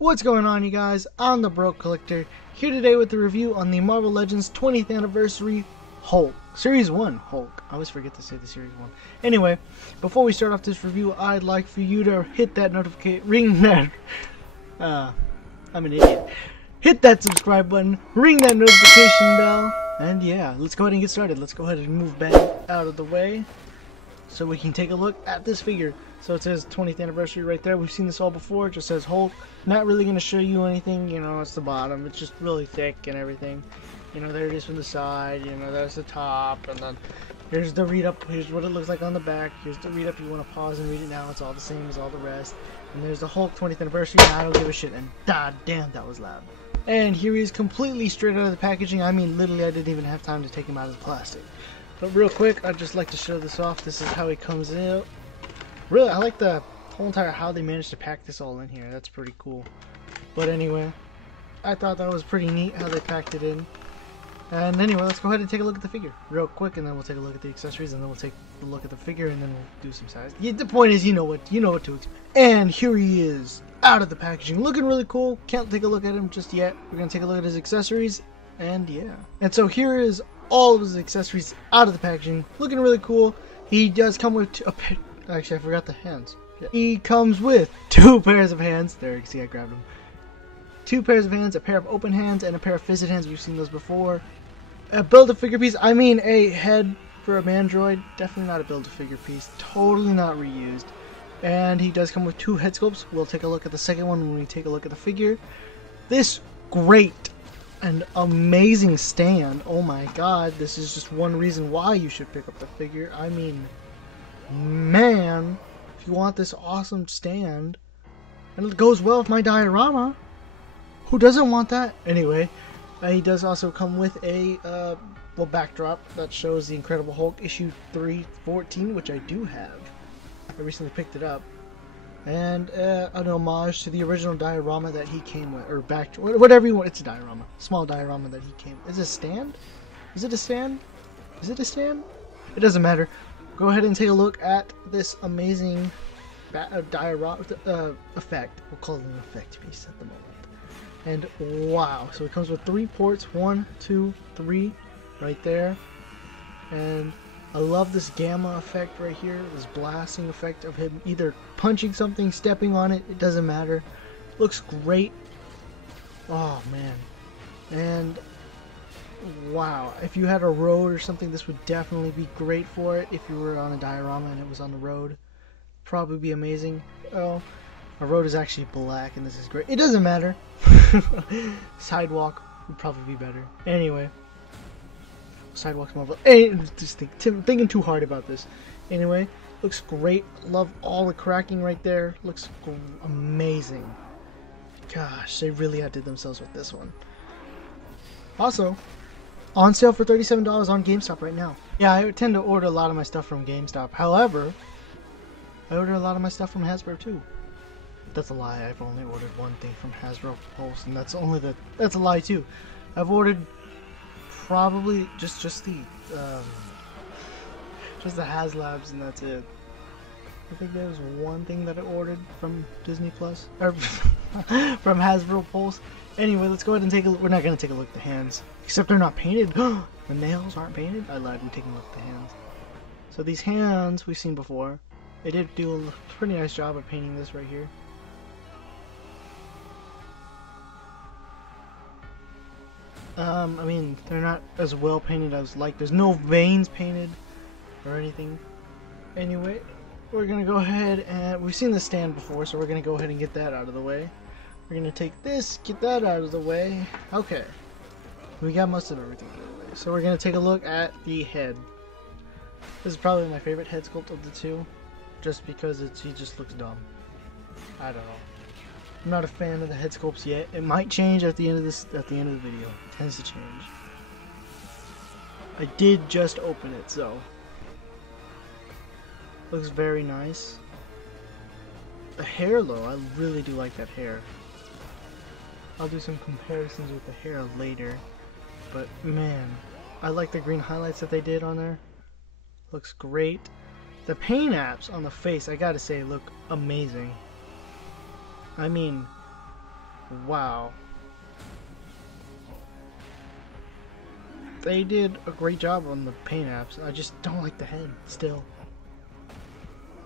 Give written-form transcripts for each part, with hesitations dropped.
What's going on, you guys? I'm the Broke Collector, here today with the review on the Marvel Legends 20th Anniversary Hulk. Series 1 Hulk. I always forget to say the Series 1. Anyway, before we start off this review, I'd like for you to hit that ring that... I'm an idiot. Hit that subscribe button, ring that notification bell, and yeah, let's go ahead and get started. Let's go ahead and move back out of the way so we can take a look at this figure. So it says 20th anniversary right there. We've seen this all before. It just says Hulk. Not really going to show you anything. You know, it's the bottom. It's just really thick and everything. You know, there it is from the side. You know, there's the top. And then here's the read-up. Here's what it looks like on the back. Here's the read-up. You want to pause and read it now. It's all the same as all the rest. And there's the Hulk 20th anniversary. I don't give a shit. And god damn, that was loud. And here he is completely straight out of the packaging. I mean, literally, I didn't even have time to take him out of the plastic. But real quick, I'd just like to show this off. This is how he comes out. Really, I like the whole entire how they managed to pack this all in here. That's pretty cool. But anyway, I thought that was pretty neat how they packed it in. And anyway, let's go ahead and take a look at the figure real quick, and then we'll take a look at the accessories, and then we'll take a look at the figure, and then we'll do some size. Yeah, the point is, you know what to expect. And here he is, out of the packaging, looking really cool. Can't take a look at him just yet. We're gonna take a look at his accessories, and yeah. And so here is all of his accessories out of the packaging, looking really cool. He does come with actually, I forgot the hands. Yeah. He comes with 2 pairs of hands. There, you can see I grabbed them. 2 pairs of hands, a pair of open hands, and a pair of fisted hands. We've seen those before. A build-a-figure piece. I mean, a head for a Mandroid. Definitely not a build-a-figure piece. Totally not reused. And he does come with 2 head sculpts. We'll take a look at the second one when we take a look at the figure. This great and amazing stand. Oh my god, this is just one reason why you should pick up the figure. I mean, man, if you want this awesome stand, and it goes well with my diorama, who doesn't want that? Anyway, he does also come with a backdrop that shows the Incredible Hulk issue 314, which I do have. I recently picked it up, and an homage to the original diorama that he came with, or whatever you want. It's a diorama, small diorama that he came. Is it a stand? Is it a stand? Is it a stand? It doesn't matter. Go ahead and take a look at this amazing diorama effect. We'll call it an effect piece at the moment. And wow, so it comes with 3 ports, 1, 2, 3, right there. And I love this gamma effect right here, this blasting effect of him either punching something, stepping on it, it doesn't matter. Looks great. Oh man. And wow, if you had a road or something, this would definitely be great for it. If you were on a diorama and it was on the road, probably be amazing. Oh, a road is actually black and this is great. It doesn't matter. Sidewalk would probably be better. Anyway, sidewalk's more. Hey, just thinking too hard about this. Anyway, looks great. Love all the cracking right there. Looks amazing. Gosh, they really outdid themselves with this one. Also, on sale for $37 on GameStop right now. Yeah, I tend to order a lot of my stuff from GameStop. However, I order a lot of my stuff from Hasbro too. That's a lie. I've only ordered one thing from Hasbro Pulse, and that's a lie too. I've ordered probably just the HasLabs, and that's it. I think there's one thing that I ordered from Disney Plus, or from Hasbro Pulse. Anyway, let's go ahead and take a look. We're not going to take a look at the hands, except they're not painted. The nails aren't painted? I lied, we're taking a look at the hands. So these hands we've seen before. They did do a pretty nice job of painting this right here. I mean, they're not as well painted as there's no veins painted or anything. Anyway, we're gonna go ahead and we've seen the stand before, so we're gonna go ahead and get that out of the way. We're gonna take this, get that out of the way. Okay, we got most of everything out of the way. So we're gonna take a look at the head. This is probably my favorite head sculpt of the two, just because he just looks dumb. I don't know. I'm not a fan of the head sculpts yet. It might change at the end of the video. It tends to change. I did just open it, so looks very nice. The hair though, I really do like that hair. I'll do some comparisons with the hair later, but man, I like the green highlights that they did on there. Looks great. The paint apps on the face, I gotta say, look amazing. I mean, wow. They did a great job on the paint apps. I just don't like the head still.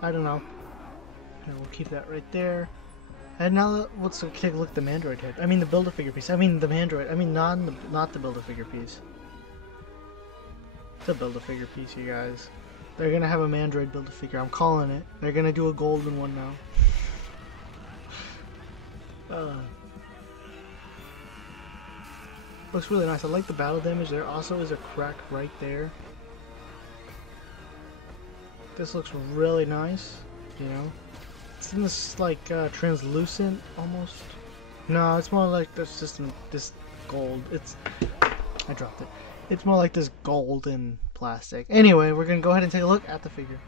I don't know. And we'll keep that right there. And now let's take a look at the Mandroid head. I mean the Build-A-Figure piece. I mean the Mandroid. I mean not the Build-A-Figure piece. The Build-A-Figure piece, you guys. They're gonna have a Mandroid Build-A-Figure. I'm calling it. They're gonna do a golden one now. Looks really nice. I like the battle damage. There also is a crack right there. This looks really nice, you know. It's in this like translucent almost. No, it's more like this gold. I dropped it. It's more like this golden plastic. Anyway, we're gonna go ahead and take a look at the figure.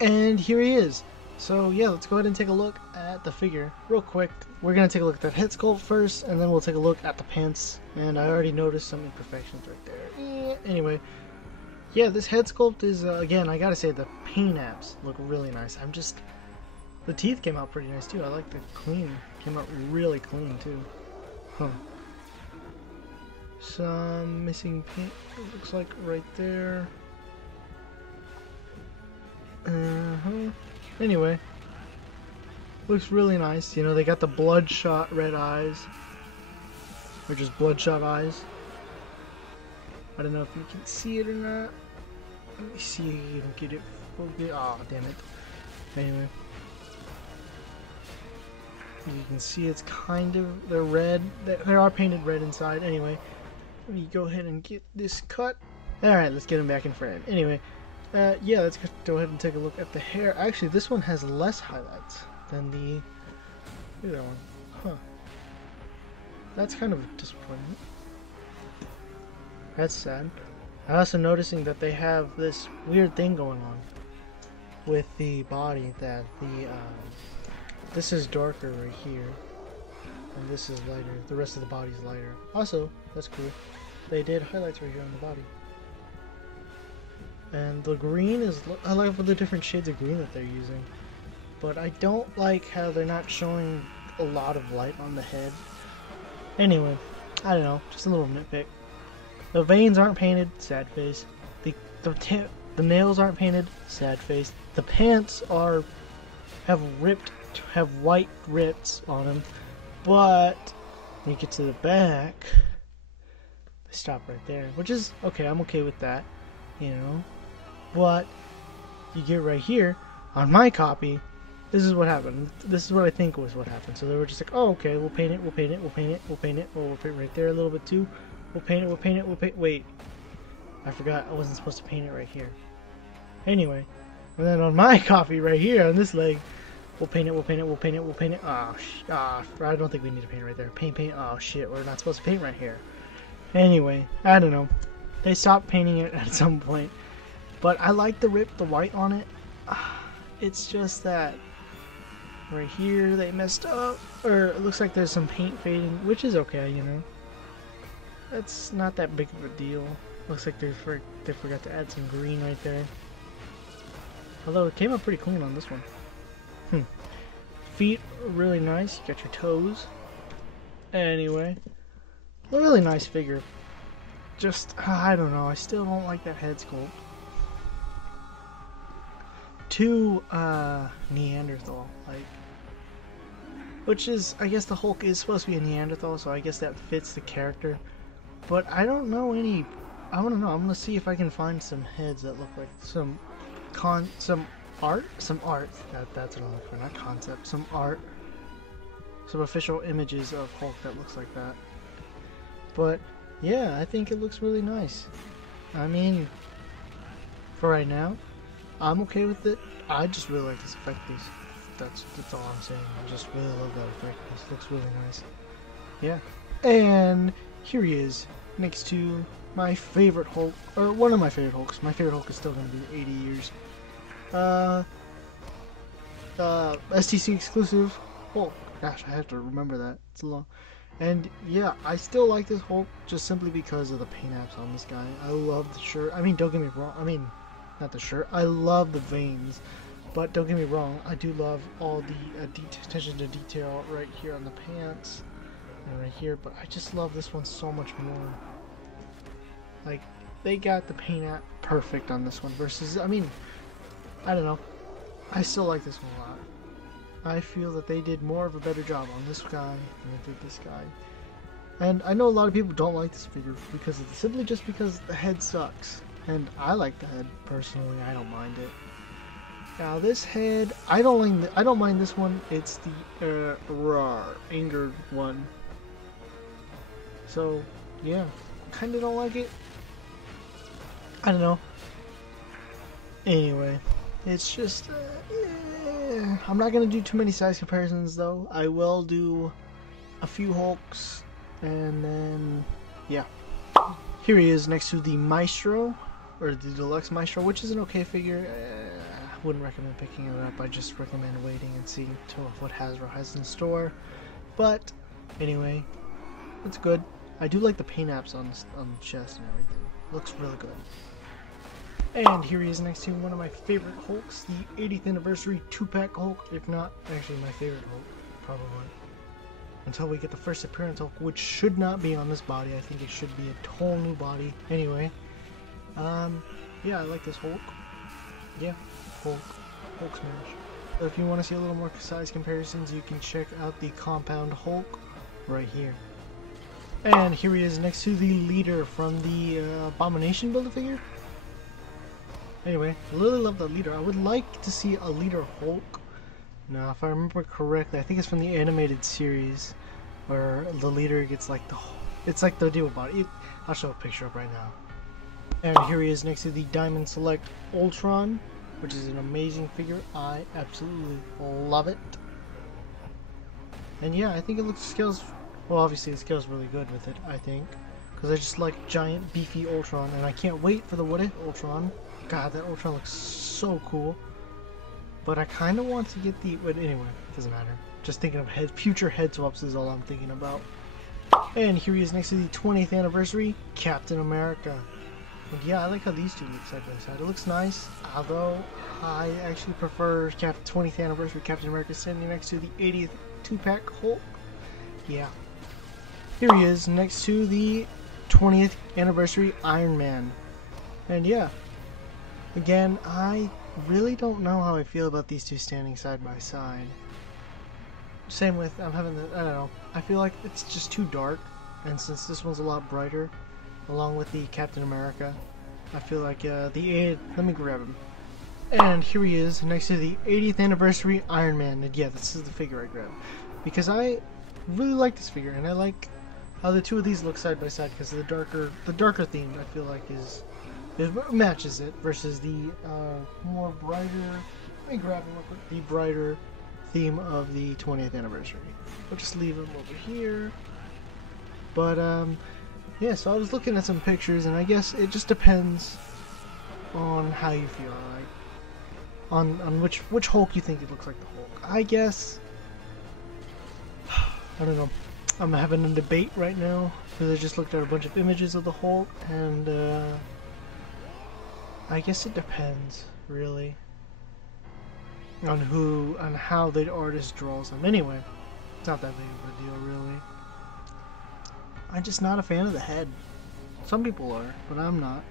And here he is. So yeah, let's go ahead and take a look at the figure real quick. We're gonna take a look at that head sculpt first, and then we'll take a look at the pants. And I already noticed some imperfections right there. Anyway, yeah, this head sculpt is again, I gotta say the paint apps look really nice. The teeth came out pretty nice too. I like the clean. Came out really clean too. Huh. Some missing paint, it looks like right there. Anyway, looks really nice. You know, they got the bloodshot red eyes, or just bloodshot eyes. I don't know if you can see it or not. Let me see if you can get it. Oh, damn it. Anyway, you can see it's kind of, they're red. They are painted red inside. Anyway, let me go ahead and get this cut. Alright, let's get them back in frame. Anyway, yeah, let's go ahead and take a look at the hair. Actually, this one has less highlights than the other one. Huh. That's kind of disappointing. That's sad. I'm also noticing that they have this weird thing going on with the body, that this is darker right here, and this is lighter. The rest of the body's lighter. Also, that's cool. They did highlights right here on the body. And the green is, I like the different shades of green that they're using. But I don't like how they're not showing a lot of light on the head. Anyway, I don't know, just a little nitpick. The veins aren't painted, sad face. The nails aren't painted, sad face. The pants have white rips on them. But when you get to the back, they stop right there, which is okay. I'm okay with that, you know. But you get right here on my copy, this is what happened. This is what I think was what happened. So they were just like, oh, okay, we'll paint it, we'll paint it, we'll paint it, we'll paint it. Oh, we'll paint it right there a little bit too. We'll paint it, we'll paint it, we'll paint. Wait, I forgot I wasn't supposed to paint it right here. Anyway, and then on my copy right here on this leg, we'll paint it, we'll paint it, we'll paint it, we'll paint it. Oh, I don't think we need to paint right there. Paint. Oh shit, we're not supposed to paint right here. Anyway, I don't know. They stopped painting it at some point. But I like the white on it. It's just that right here they messed up. Or it looks like there's some paint fading, which is okay, you know. That's not that big of a deal. Looks like they forgot to add some green right there. Although it came out pretty clean on this one. Feet are really nice. You got your toes. Anyway, a really nice figure. Just, I don't know. I still don't like that head sculpt. Too Neanderthal like, which is, I guess the Hulk is supposed to be a Neanderthal, so I guess that fits the character. But I don't know any. I want to know. I'm gonna see if I can find some heads that look like some art. That's what I'm looking for, not concept. Some art, some official images of Hulk that looks like that. But yeah, I think it looks really nice. I mean, for right now, I'm okay with it. I just really like this effect piece. That's all I'm saying. I just really love that effect piece. It looks really nice. Yeah. And here he is, next to my favorite Hulk, or one of my favorite Hulks. My favorite Hulk is still going to be 80 years. STC exclusive Hulk. Gosh, I have to remember that. It's long. And yeah, I still like this Hulk just simply because of the paint apps on this guy. I love the shirt. I mean, don't get me wrong. I mean, not the shirt. I love the veins. But don't get me wrong. I do love all the attention to detail right here on the pants. and right here, but I just love this one so much more. Like, they got the paint app perfect on this one versus, I mean, I don't know. I still like this one a lot. I feel that they did more of a better job on this guy than they did this guy. And I know a lot of people don't like this figure because it's simply just because the head sucks. And I like the head personally. I don't mind it. Now this head, I don't mind this one. It's the angered one. So yeah, kind of don't like it. I don't know. Anyway, it's just I'm not gonna do too many size comparisons though. I will do a few Hulks, and then yeah. Here he is next to the Maestro, or the Deluxe Maestro, which is an okay figure. I wouldn't recommend picking it up. I just recommend waiting and seeing what Hasbro has in store. But anyway, it's good. I do like the paint apps on the chest and everything. Looks really good. And here he is next to one of my favorite Hulks, the 80th anniversary 2-pack Hulk. If not, actually my favorite Hulk, probably. Until we get the first appearance Hulk, which should not be on this body. I think it should be a whole new body. Anyway, yeah, I like this Hulk. Yeah, Hulk smash. If you want to see a little more size comparisons, you can check out the Compound Hulk right here. And here he is next to the leader from the Abomination Build-A-Figure. Anyway, I really love the leader. I would like to see a leader Hulk. Now, if I remember correctly, I think it's from the animated series where the leader gets like it's like the deal body. I'll show a picture up right now. And here he is next to the Diamond Select Ultron, which is an amazing figure. I absolutely love it. And yeah, I think it scales. Well, obviously it scales really good with it, I think, because I just like giant beefy Ultron, and I can't wait for the What If Ultron. God, that Ultron looks so cool. But I kind of want to get the... But anyway, it doesn't matter. Just thinking of future head swaps is all I'm thinking about. And here he is next to the 20th anniversary Captain America. And yeah, I like how these two look side by side. It looks nice, although I actually prefer 20th anniversary Captain America standing next to the 80th 2-pack Hulk. Yeah. Here he is next to the 20th anniversary Iron Man. And yeah. Again, I really don't know how I feel about these two standing side by side. Same with, I don't know, I feel like it's just too dark, and since this one's a lot brighter, along with the Captain America, I feel like let me grab him. And here he is, next to the 80th anniversary Iron Man, and yeah, this is the figure I grabbed. Because I really like this figure, and I like how the two of these look side by side, because the darker theme, I feel like, it matches it versus the more brighter. Let me grab him real quick. The brighter theme of the 20th anniversary. We'll just leave him over here. But yeah. So I was looking at some pictures, and I guess it just depends on how you feel, like on which Hulk you think it looks like the Hulk. I guess I don't know. I'm having a debate right now because I just looked at a bunch of images of the Hulk, and I guess it depends, really, on how the artist draws them. Anyway, it's not that big of a deal, really. I'm just not a fan of the head. Some people are, but I'm not.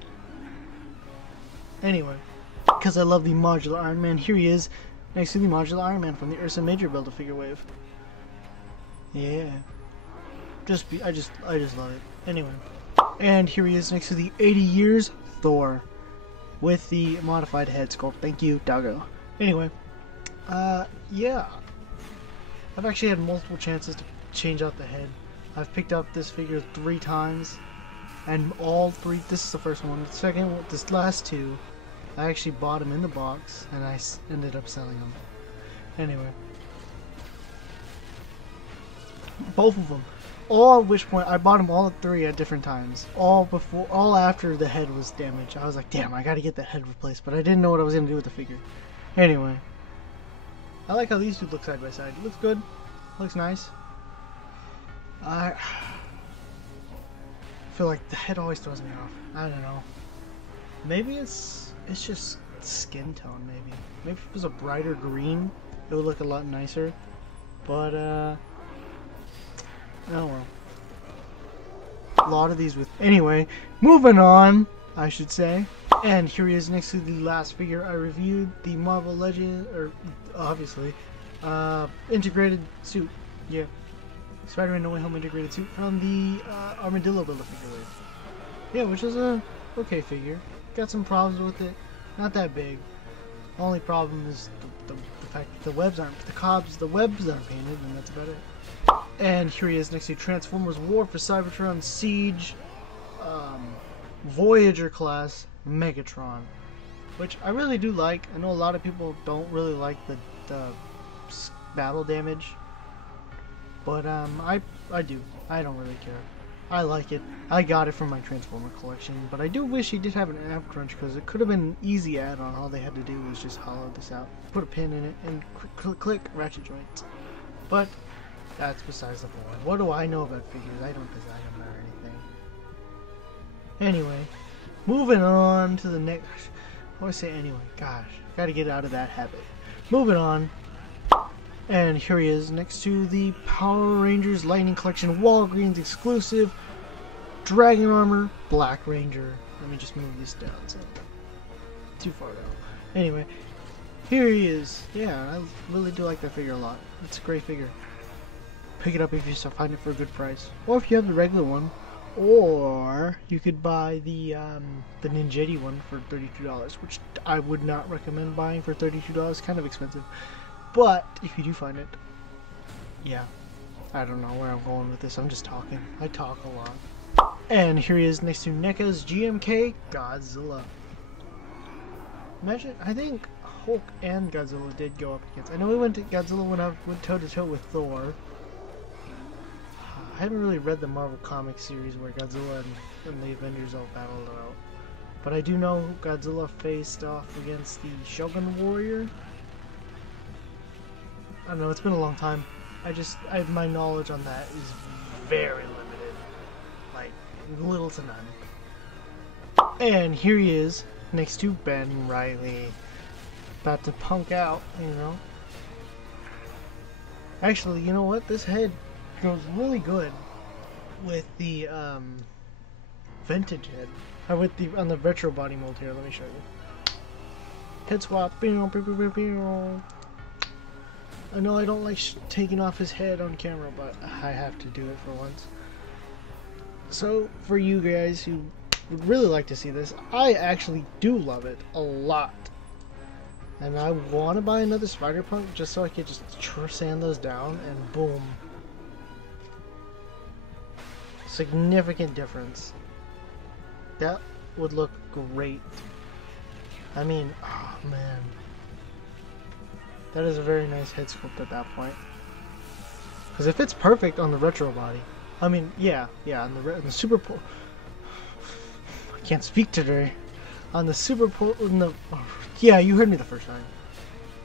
Anyway, because I love the modular Iron Man, here he is, next to the modular Iron Man from the Ursa Major Build-A-Figure wave. Yeah. I just love it. Anyway. And here he is next to the 80 years Thor, with the modified head sculpt. Thank you, Doggo. Anyway, yeah. I've actually had multiple chances to change out the head. I've picked up this figure 3 times, and all 3, this is the first one. The second, this last 2, I actually bought them in the box, and I ended up selling them. Anyway. Both of them. All at which point I bought them all at 3 at different times. All after the head was damaged. I was like, damn, I gotta get that head replaced, but I didn't know what I was gonna do with the figure. Anyway, I like how these two look side by side. It looks good. Looks nice. I feel like the head always throws me off. I don't know. Maybe it's just skin tone. Maybe if it was a brighter green, it would look a lot nicer. But Oh well. A lot of these with... Anyway, moving on, I should say. And here he is next to the last figure I reviewed, the Marvel Legend, or obviously, integrated suit. Yeah. Spider-Man No Way Home integrated suit from the Armadillo Build-A-Figure. Yeah, which is a okay figure. Got some problems with it. Not that big. Only problem is the fact that the webs aren't, the webs aren't painted, and that's about it. And here he is next to Transformers War for Cybertron Siege, Voyager class Megatron, which I really do like. I know a lot of people don't really like the battle damage, but I do. I don't really care. I like it. I got it from my Transformer collection, but I do wish he did have an amp crunch, because it could have been an easy add-on. All they had to do was just hollow this out, put a pin in it, and click ratchet joints. But that's besides the point. What do I know about figures? I don't design them or anything. Anyway, moving on to the next... I always say anyway. Gosh, gotta get out of that habit. Moving on. And here he is next to the Power Rangers Lightning Collection Walgreens exclusive Dragon Armor Black Ranger. Let me just move this down. So too far down. Anyway, here he is. Yeah, I really do like that figure a lot. It's a great figure. Pick it up if you find it for a good price, or if you have the regular one, or you could buy the Ninjetti one for $32, which I would not recommend buying for $32. Kind of expensive. But if you do find it, yeah, I don't know where I'm going with this. I'm just talking. I talk a lot. And here he is next to NECA's GMK Godzilla. Imagine, I think Hulk and Godzilla did go up against. I know Godzilla went toe to toe with Thor. I haven't really read the Marvel comic series where Godzilla and the Avengers all battled out, but I do know Godzilla faced off against the Shogun Warrior. I don't know, it's been a long time. My knowledge on that is very limited. Like, little to none. And here he is, next to Ben Reilly. About to punk out, you know. Actually, you know what? This head goes really good with the, vintage head. Or with on the retro body mold here. Let me show you. Head swap. I know I don't like taking off his head on camera, but I have to do it for once. So, for you guys who would really like to see this, I actually do love it a lot. And I want to buy another Spider-Punk just so I could just sand those down and boom. Significant difference. That would look great. I mean, oh man. That is a very nice head sculpt at that point. Because it fits perfect on the retro body. I mean, yeah, on the Super... I can't speak today. On the Super... yeah, you heard me the first time.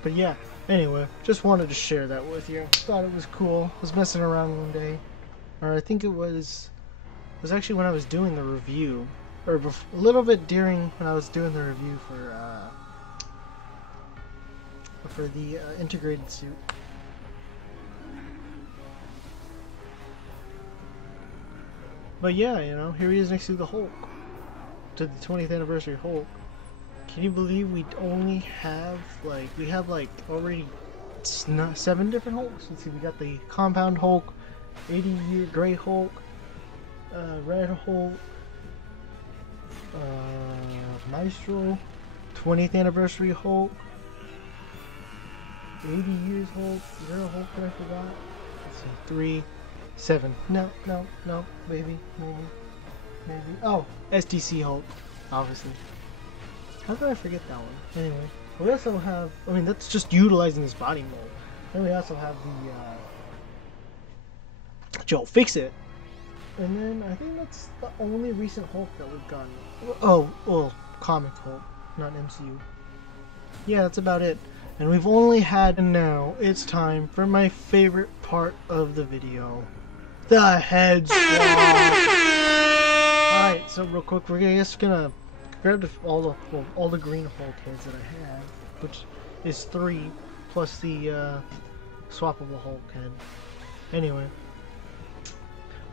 But yeah, anyway, just wanted to share that with you. Thought it was cool. I was messing around one day. Or I think it was actually when I was doing the review. Or a little bit during when I was doing the review for the integrated suit. But yeah, you know, here he is next to the Hulk. To the 20th anniversary Hulk. Can you believe we only have, we have already 7 different Hulks? Let's see, we got the Compound Hulk, 80-year Gray Hulk, Red Hulk, Maestro, 20th anniversary Hulk, 80 years Hulk, is there a Hulk that I forgot? Let's see, 3, 7, no, maybe. Oh, STC Hulk, obviously. How did I forget that one? Anyway, we also have, I mean, that's just utilizing this body mold. Then we also have the, Joe Fix-It. And then I think that's the only recent Hulk that we've gotten. Oh, well, comic Hulk, not MCU. Yeah, that's about it. And we've only had, and now it's time for my favorite part of the video. The head swap! Alright, so real quick, we're just gonna grab all the green Hulk heads that I have, which is 3, plus the swappable Hulk head. Anyway,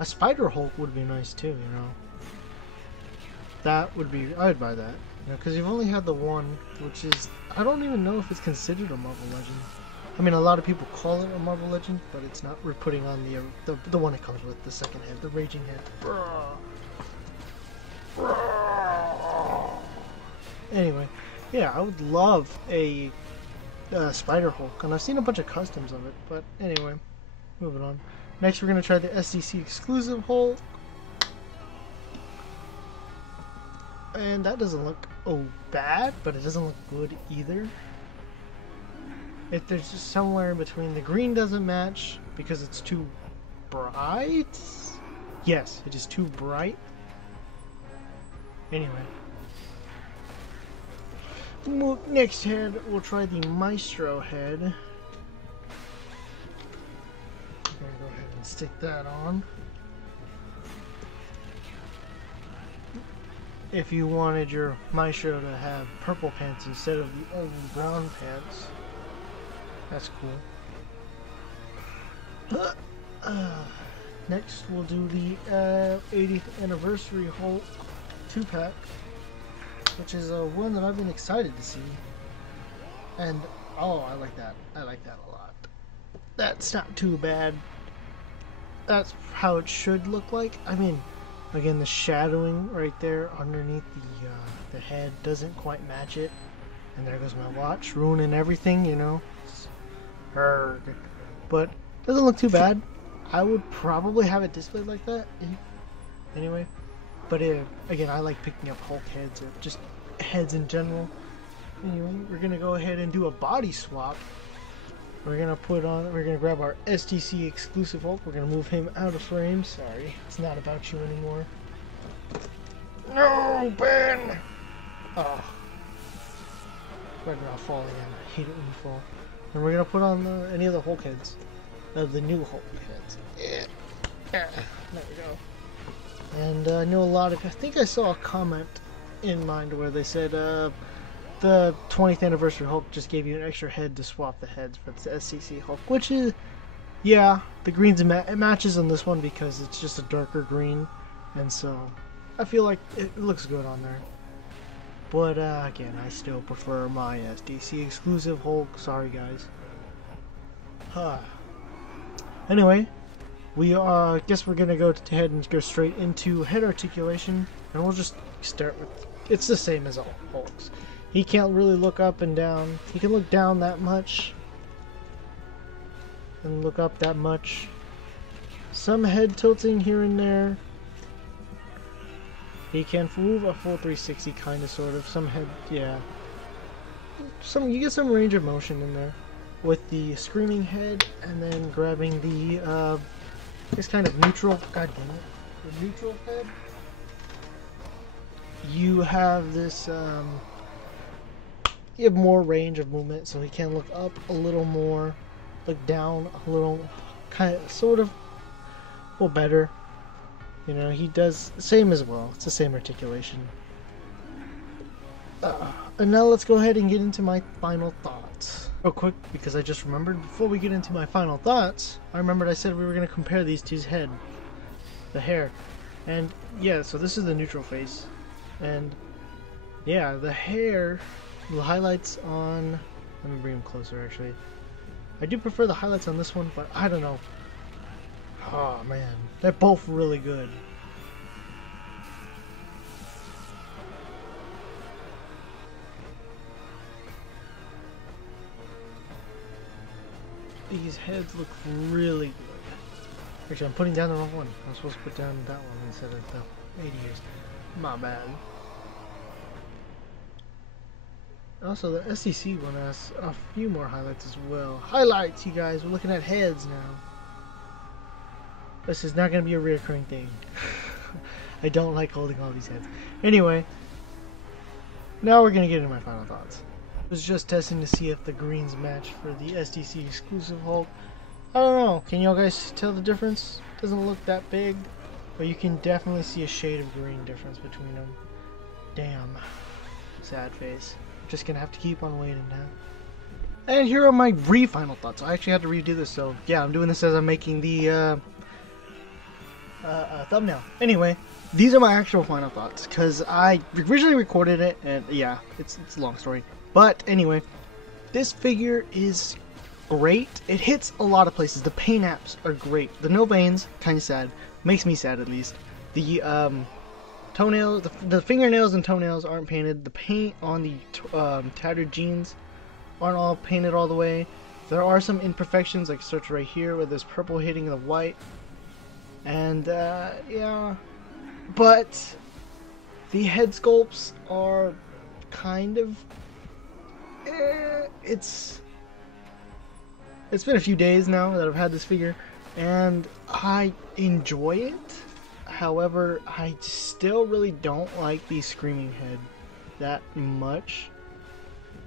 A Spider Hulk would be nice too, you know. That would be, I'd buy that. You know, because you've only had the one, which is, I don't even know if it's considered a Marvel Legend. I mean, a lot of people call it a Marvel Legend, but it's not. We're putting on the one it comes with, the second head, the Raging Head. Anyway, yeah, I would love a Spider Hulk, and I've seen a bunch of customs of it, but anyway, moving on. Next, we're going to try the SDC exclusive Hulk. And that doesn't look, bad, but it doesn't look good either. There's just somewhere in between. The green doesn't match because it's too bright. Yes, it is too bright. Anyway. Next head, we'll try the Maestro head. I'm gonna go ahead and stick that on. If you wanted your Maestro to have purple pants instead of the ugly brown pants, that's cool. Next, we'll do the 80th Anniversary Hulk 2-pack, which is one that I've been excited to see. And, I like that. I like that a lot. That's not too bad. That's how it should look like. I mean, again, the shadowing right there underneath the head doesn't quite match it. And there goes my watch, ruining everything, you know. But doesn't look too bad. I would probably have it displayed like that. Anyway. But again, I like picking up Hulk heads or just heads in general. Anyway, we're gonna go ahead and do a body swap. We're gonna grab our STC exclusive Hulk. We're gonna move him out of frame. Sorry, it's not about you anymore. No, Ben! Oh. Better not fall again. I hate it when you fall. And we're gonna put on any of the Hulk heads. The new Hulk heads. Yeah. There we go. And I know a lot of, I think I saw a comment in mind where they said the 20th Anniversary Hulk just gave you an extra head to swap the heads for the SCC Hulk, which is, yeah, the greens it matches on this one because it's just a darker green, and so I feel like it looks good on there. But again, I still prefer my SDC exclusive Hulk. Sorry guys. Anyway, we guess we're gonna go ahead and go straight into head articulation, and we'll just start with, it's the same as all Hulks. He can't really look up and down. He can look down that much and look up that much. Some head tilting here and there. He can move a full 360, kind of, sort of. Some head, yeah. You get some range of motion in there with the screaming head, and then grabbing the this kind of neutral. God damn it! The neutral head. You have this. You have more range of movement, so he can look up a little more, look down a little, kind of, sort of, well, better. You know, he does the same as well. It's the same articulation. And now let's go ahead and get into my final thoughts. Real quick, because I just remembered, before we get into my final thoughts, I remembered I said we were going to compare these two's head, the hair. And yeah, so this is the neutral face. And yeah, the hair, the highlights on, let me bring them closer actually. I do prefer the highlights on this one, but I don't know. Oh man, they're both really good. These heads look really good. Actually, I'm putting down the wrong one. I'm supposed to put down that one instead of the 80s. My bad. Also, the SCC one has a few more highlights as well. Highlights, you guys! We're looking at heads now. This is not going to be a reoccurring thing. I don't like holding all these heads. Anyway, now we're going to get into my final thoughts. I was just testing to see if the greens match for the SDC exclusive Hulk. I don't know. Can y'all guys tell the difference? Doesn't look that big, but you can definitely see a shade of green difference between them. Damn. Sad face. Just gonna have to keep on waiting now. And here are my final thoughts. I actually had to redo this, so yeah, I'm doing this as I'm making the thumbnail. Anyway, these are my actual final thoughts, because I originally recorded it, and yeah, it's a long story. But anyway, this figure is great. It hits a lot of places. The paint apps are great. The no veins, kind of sad. Makes me sad, at least. The toenails, the fingernails and toenails aren't painted. The paint on the tattered jeans aren't all painted all the way. There are some imperfections, like search right here where there's purple hitting the white. And yeah, but the head sculpts are kind of it's been a few days now that I've had this figure, and I enjoy it. However, I still really don't like the screaming head that much.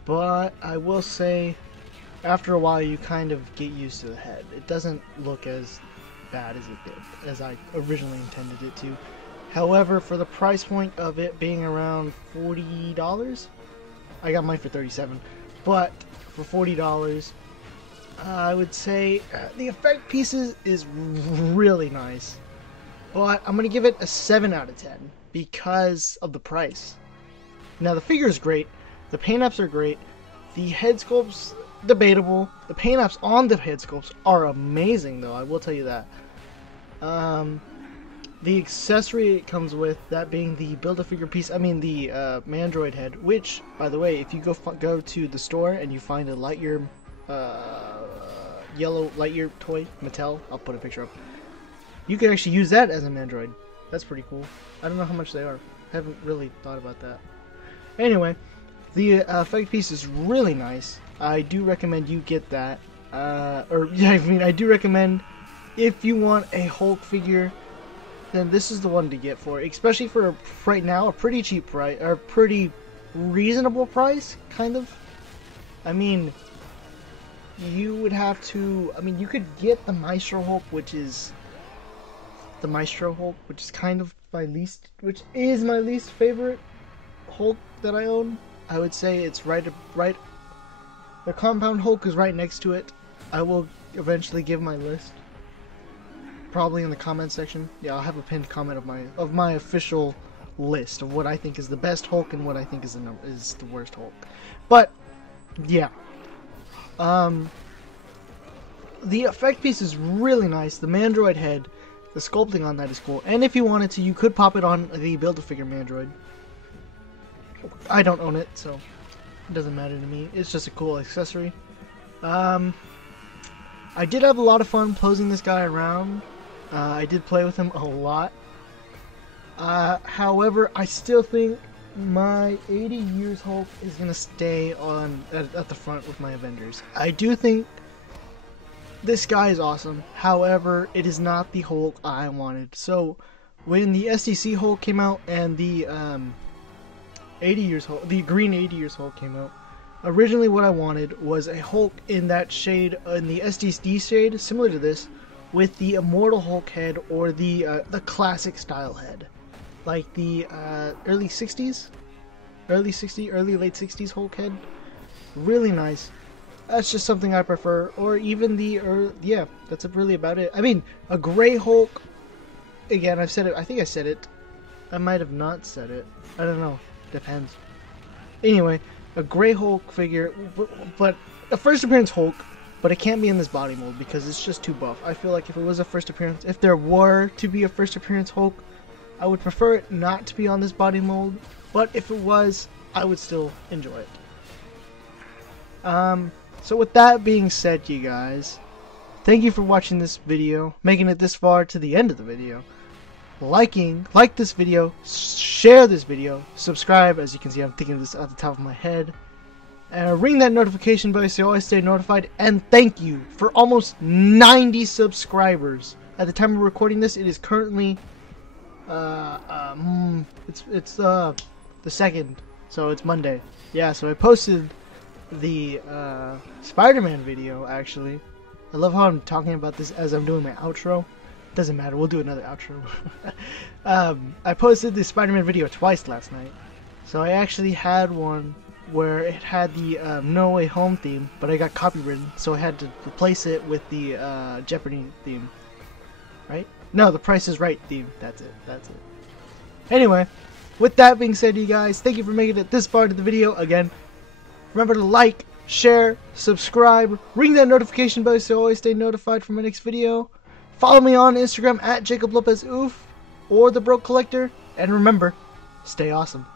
But I will say, after a while, you kind of get used to the head. It doesn't look as bad as it did, as I originally intended it to. However, for the price point of it being around $40, I got mine for $37, but for $40, I would say the effect pieces is really nice, but I'm gonna give it a 7 out of 10 because of the price. Now the figure is great, the paint apps are great, the head sculpts debatable. The paint apps on the head sculpts are amazing, though, I will tell you that. The accessory it comes with, that being the Build-A-Figure piece, I mean the Mandroid head, which, by the way, if you go to the store and you find a Lightyear, yellow Lightyear toy, Mattel, I'll put a picture up, you can actually use that as a Mandroid. That's pretty cool. I don't know how much they are. I haven't really thought about that. Anyway, the effect piece is really nice. I do recommend you get that. I do recommend, if you want a Hulk figure, then this is the one to get for, especially for right now, a pretty cheap price, or pretty reasonable price, kind of. I mean, you would have to, you could get the Maestro Hulk, which is kind of my least favorite Hulk that I own. I would say it's right. The Compound Hulk is right next to it. I will eventually give my list, probably in the comment section. Yeah, I'll have a pinned comment of my official list of what I think is the best Hulk and what I think is the worst Hulk. But yeah, the effect piece is really nice. The Mandroid head, the sculpting on that is cool. And if you wanted to, you could pop it on the Build-A-Figure Mandroid. I don't own it, so it doesn't matter to me. It's just a cool accessory. I did have a lot of fun posing this guy around. I did play with him a lot. However, I still think my 80 years Hulk is going to stay at the front with my Avengers. I do think this guy is awesome. However, it is not the Hulk I wanted. So, when the SDC Hulk came out and the 80 years Hulk, the green 80 years Hulk came out, originally what I wanted was a Hulk in that shade, in the SDC shade, similar to this, with the Immortal Hulk head or the classic style head, like the early late 60s Hulk head. Really nice. That's just something I prefer. Or even yeah, that's really about it. I mean, a gray Hulk. Again, I've said it. I think I said it. I might have not said it. I don't know. Depends. Anyway, a gray Hulk figure, but a first appearance Hulk, but it can't be in this body mold because it's just too buff. I feel like if it was a first appearance, if there were to be a first appearance Hulk, I would prefer it not to be on this body mold, but if it was, I would still enjoy it. So with that being said, you guys, thank you for watching this video, making it this far to the end of the video. Like this video, share this video, subscribe. As you can see, I'm thinking of this at the top of my head, and ring that notification bell so you always stay notified. And thank you for almost 90 subscribers. At the time of recording this, it is currently it's the 2nd, so it's Monday. Yeah, so I posted the Spider-Man video. Actually, I love how I'm talking about this as I'm doing my outro. Doesn't matter, we'll do another outro. I posted the Spider-Man video twice last night. So I actually had one where it had the No Way Home theme, but I got copywritten, so I had to replace it with the Jeopardy theme. Right? No, the Price is Right theme. That's it. That's it. Anyway, with that being said, you guys, thank you for making it this far to the video. Again, remember to like, share, subscribe, ring that notification bell so you always stay notified for my next video. Follow me on Instagram at JacobLopezOof or The Broke Collector. And remember, stay awesome.